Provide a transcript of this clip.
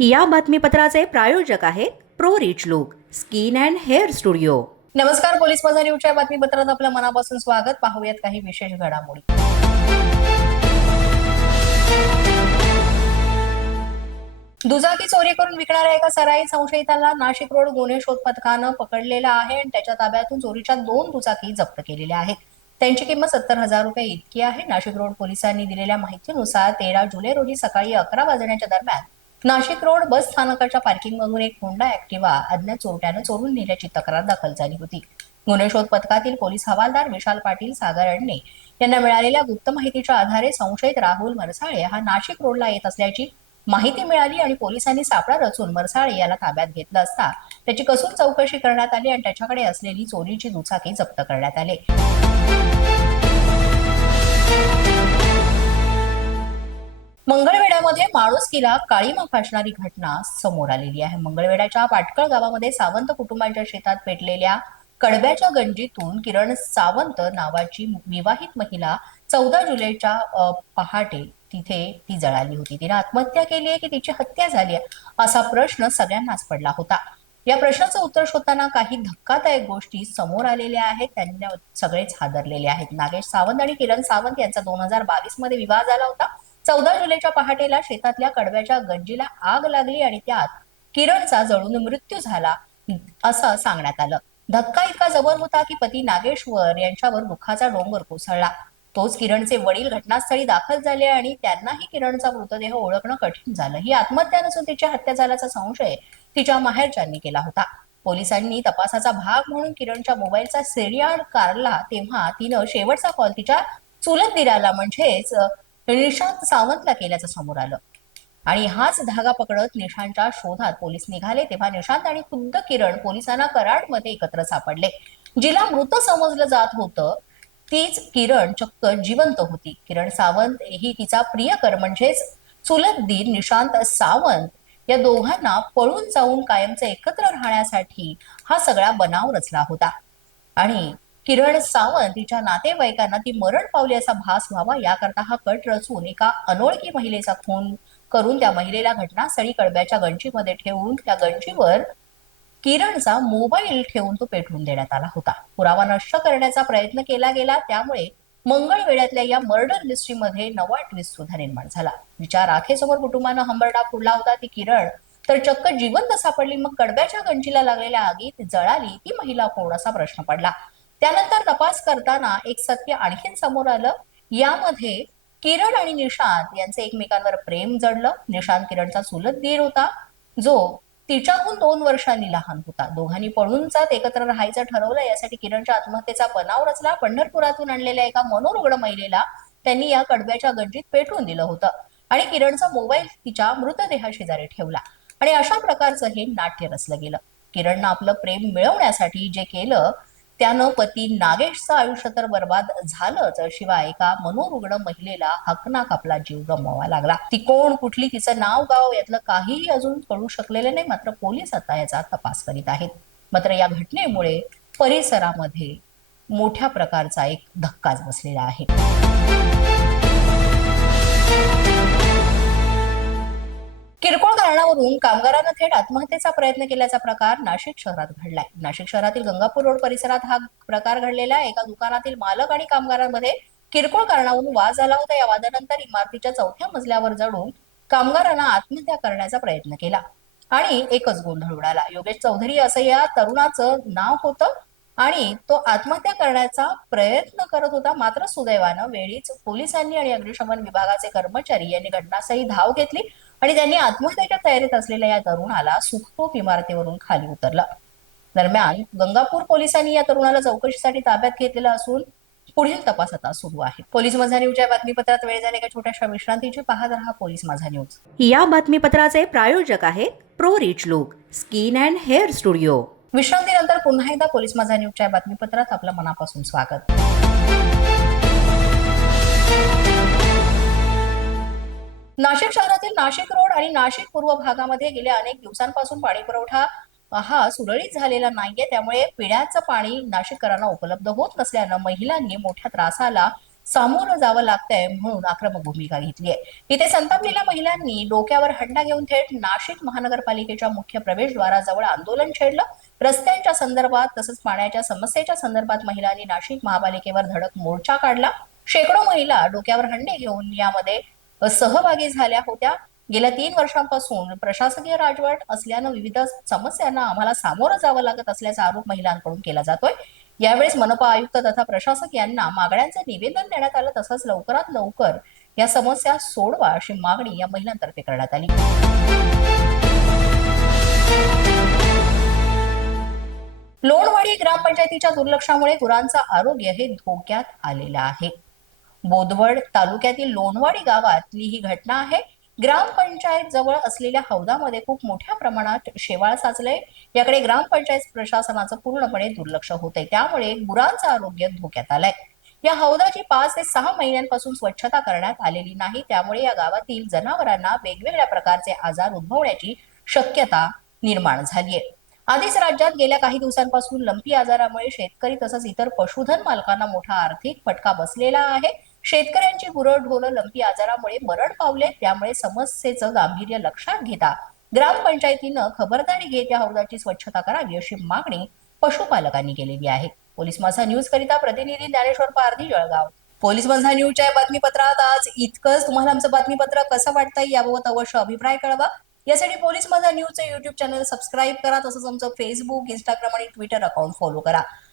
या बातमीपत्राचे प्रायोजक आहेत pro rich look skin and hair studio. नमस्कार पोलीस माझा न्यूजच्या बातमीपत्रात आपलं मनापासून स्वागत. पाहूयात काही विशेष घडामोडी. दुचाकी चोरी करून विकणाऱ्या एका सराई संशयिताला नाशिक रोड गुन्हे शोध पथकानं पकडलेला आहे आणि त्याच्या ताब्यातून चोरीच्या दोन दुचाकी जप्त केलेल्या आहेत. त्यांची किंमत सत्तर हजार रुपये इतकी आहे. नाशिक रोड पोलिसांनी दिलेल्या माहितीनुसार तेरा जुलै रोजी सकाळी अकरा वाजण्याच्या दरम्यान नाशिक रोड बस स्थानकाच्या पार्किंगमधून एक होंडा ऍक्टिवा अज्ञात चोरट्यानं चोरून नेल्याची तक्रार दाखल झाली होती. गुन्हे शोध पथकातील पोलीस हवालदार विशाल पाटील सागर अडणे यांना मिळालेल्या गुप्त माहितीच्या आधारे संशयित राहुल मरसाळे हा नाशिक रोडला येत असल्याची माहिती मिळाली आणि पोलिसांनी सापळा रचून मरसाळे याला ताब्यात घेतलं असता त्याची कसून चौकशी करण्यात आली आणि त्याच्याकडे असलेली चोरीची दुचाकी जप्त करण्यात आले. मध्ये माणुसकीला काळीमा फासणारी घटना समोर आलेली आहे. मंगळवेढ्याच्या पाटकळ गावामध्ये सावंत कुटुंबाच्या शेतात पेटलेल्या कडब्याच्या गंजीतून किरण सावंत नावाची विवाहित महिला चौदा जुलैच्या पहाटे तिथे ती जळाली होती. तिने आत्महत्या केली आहे की तिची हत्या झाली आहे असा प्रश्न सगळ्यांनाच पडला होता. या प्रश्नाचं उत्तर शोधताना काही धक्कादायक गोष्टी समोर आलेल्या आहेत. त्यांना सगळेच हादरलेले आहेत. नागेश सावंत आणि किरण सावंत यांचा दोन हजार बावीसमध्ये विवाह झाला होता. चौदा जुलैच्या पहाटेला शेतातल्या कडव्याच्या गंजीला आग लागली आणि त्यात किरणचा जळून मृत्यू झाला असं सांगण्यात आलं. धक्का इतका जबर होता की पती नागेश्वर यांच्यावर दुःखाचा डोंगर कोसळला. तोच किरणचे वडील घटनास्थळी दाखल झाले आणि त्यांनाही किरणचा मृतदेह ओळखणं कठीण झालं. ही आत्महत्या नसून तिची हत्या झाल्याचा संशय तिच्या माहेरच्यांनी केला होता. पोलिसांनी तपासाचा भाग म्हणून किरणच्या मोबाईलचा सिरियाल काढला तेव्हा तिनं शेवटचा कॉल तिच्या चुलत दिराला म्हणजेच निशांत सावंतला केल्याचं समोर आलं. आणि हाच धागा पकडत निशांतच्या शोधात पोलीस निघाले तेव्हा निशांत आणि खुद्द किरण पोलिसांना कराडमध्ये एकत्र सापडले. जिला मृत समजलं जात होतं तीच किरण चक्क जिवंत होती. किरण सावंत ही तिचा प्रियकर म्हणजेच चुलत दीर निशांत सावंत या दोघांना पळून जाऊन कायमचं एकत्र राहण्यासाठी हा सगळा बनाव रचला होता. आणि किरण सावंत तिच्या नातेवाईकांना ती मरण पावली असा भास व्हावा याकरता हा कट रचून एका अनोळखी महिलेचा खून करून त्या महिलेला घटनास्थळी कळब्याच्या गंजीमध्ये ठेवून त्या गंजीवर किरणचा मोबाईल ठेवून तो पेटवून देण्यात आला होता. पुरावा नष्ट करण्याचा प्रयत्न केला गेला त्यामुळे मंगळवेढ्यातल्या या मर्डर लिस्ट्रीमध्ये नवा ट्विस्ट सुद्धा निर्माण झाला. जिच्या राखेसमोर कुटुंबानं हंबरडा फोडला होता ती किरण तर चक्क जिवंत सापडली. मग कडब्याच्या गंजीला लागलेल्या आगीत जळाली ती महिला कोण असा प्रश्न पडला. त्यानंतर तपास करताना एक सत्य आणखीन समोर आलं. यामध्ये किरण आणि निशांत यांचे एकमेकांवर प्रेम जडलं. निशांत किरणचा चुलत दीर होता. जो तिच्याहून दोन वर्षांनी लहान होता. दोघांनी पळून जात एकत्र राहायचं ठरवलं. यासाठी किरणच्या आत्महत्येचा बनाव रचला. पंढरपुरातून आणलेल्या एका मनोरुग्ण महिलेला त्यांनी या कडब्याच्या गंजीत पेटवून दिलं होतं आणि किरणचा मोबाईल तिच्या मृतदेहाशेजारी ठेवला आणि अशा प्रकारचं हे नाट्य रचलं गेलं. किरणनं आपलं प्रेम मिळवण्यासाठी जे केलं त्यानं पती नागेशचं आयुष्य तर बर्बाद झालंच शिवाय एका मनोरुग्ण महिलेला हकनाक आपला जीव गमवावा लागला. ती कोण कुठली तिचं नाव गाव यातलं काहीही अजून कळू शकलेलं नाही मात्र पोलीस आता याचा तपास करीत आहेत. मात्र या घटनेमुळे परिसरामध्ये मोठ्या प्रकारचा एक धक्काच बसलेला आहे. किरकोळ कारणावरून कामगारांना थेट आत्महत्येचा प्रयत्न केल्याचा प्रकार नाशिक शहरात घडलाय. नाशिक शहरातील गंगापूर रोड परिसरात हा प्रकार घडलेला एका दुकानातील मालक आणि कामगारांमध्ये किरकोळ कारणावरून वाद झाला होता. या वादानंतर इमारतीच्या चौथ्या मजल्यावर चढून कामगारांना आत्महत्या करण्याचा प्रयत्न केला आणि एकच गोंधळ उडाला. योगेश चौधरी असं या तरुणाचं नाव होतं आणि तो आत्महत्या करण्याचा प्रयत्न करत होता. मात्र सुदैवानं वेळीच पोलिसांनी आणि अग्निशमन विभागाचे कर्मचारी यांनी घटनास्थळी धाव घेतली. आणि त्यांनी आत्महत्येच्या तयारीत असलेल्या या तरुणाला सुखरूप इमारतीवरून खाली उतरलं. दरम्यान गंगापूर पोलिसांनी या तरुणाला चौकशीसाठी ताब्यात घेतलेलं असून पुढील तपास आता सुरू आहे. पोलीस माझा न्यूजच्या बातमीपत्रात वेळ झाले एका छोट्याशा विश्रांतीची पाहत रहा पोलीस माझा न्यूज. या बातमीपत्राचे प्रायोजक आहेत pro rich look skin and hair studio. विश्रांतीनंतर पुन्हा एकदा पोलीस माझा न्यूजच्या बातमीपत्रात आपलं मनापासून स्वागत. शहरातील नाशिक रोड आणि नाशिक पूर्व भागामध्ये गेल्या अनेक दिवसांपासून पाणी पुरवठा हा सुरळीत झालेला नाहीये. त्यामुळे पिण्याचं पाणी नाशिककरांना उपलब्ध होत नसल्यानं महिलांनी मोठ्या त्रासाला सामोरं जावं लागतंय म्हणून आक्रमक भूमिका घेतली आहे इथे संतापलेल्या महिलांनी डोक्यावर हंडा घेऊन थेट नाशिक महानगरपालिकेच्या मुख्य प्रवेशद्वाराजवळ आंदोलन छेडलं. रस्त्यांच्या संदर्भात तसंच पाण्याच्या समस्येच्या संदर्भात महिलांनी नाशिक महापालिकेवर धडक मोर्चा काढला. शेकडो महिला डोक्यावर हंडे घेऊन यामध्ये सहभागी झाल्या होत्या. गेल्या तीन वर्षांपासून प्रशासकीय राजवट असल्यानं विविध समस्यांना आम्हाला सामोरं जावं लागत असल्याचा आरोप महिलांकडून केला जातोय. यावेळेस मनपा आयुक्त तथा प्रशासक यांना मागण्यांचं निवेदन देण्यात आलं. तसंच लवकरात लवकर या समस्या सोडवा अशी मागणी या महिलांतर्फे करण्यात आली. लोणवाडी ग्रामपंचायतीच्या दुर्लक्षामुळे गुरांचं आरोग्य हे धोक्यात आलेलं आहे. बोदवड तालुक्यातील लोणवाडी गावातली ही घटना आहे. ग्रामपंचायत जवळ असलेल्या हौदामध्ये खूप मोठ्या प्रमाणात शेवाळ साचलंय. याकडे ग्रामपंचायत प्रशासनाचं पूर्णपणे दुर्लक्ष होतंय. त्यामुळे गुरांचं आरोग्य धोक्यात आलंय. या हौदाची पाच ते सहा महिन्यांपासून स्वच्छता करण्यात आलेली नाही. त्यामुळे या गावातील जनावरांना वेगवेगळ्या प्रकारचे आजार उद्भवण्याची शक्यता निर्माण झालीय. आधीच राज्यात गेल्या काही दिवसांपासून लंपी आजारामुळे शेतकरी तसंच इतर पशुधन मालकांना मोठा आर्थिक फटका बसलेला आहे. शेतकऱ्यांची गुरं ढोलं लंपी आजारामुळे मरण पावले त्यामुळे समस्येचं गांभीर्य लक्षात घेता. ग्रामपंचायतीनं खबरदारी घेत या हौदाची स्वच्छता करावी अशी मागणी पशुपालकांनी केलेली आहे. पोलीस माझा न्यूज करिता प्रतिनिधी ज्ञानेश्वर पारधी जळगाव. पोलीस माझा न्यूजच्या या बातमीपत्रात आज इतकंच. तुम्हाला आमचं बातमीपत्र कसं वाटतं याबाबत अवश्य अभिप्राय कळवा. यासाठी पोलीस माझा न्यूजचं युट्यूब चॅनल सबस्क्राईब करा तसंच आमचं फेसबुक इंस्टाग्राम आणि ट्विटर अकाउंट फॉलो करा.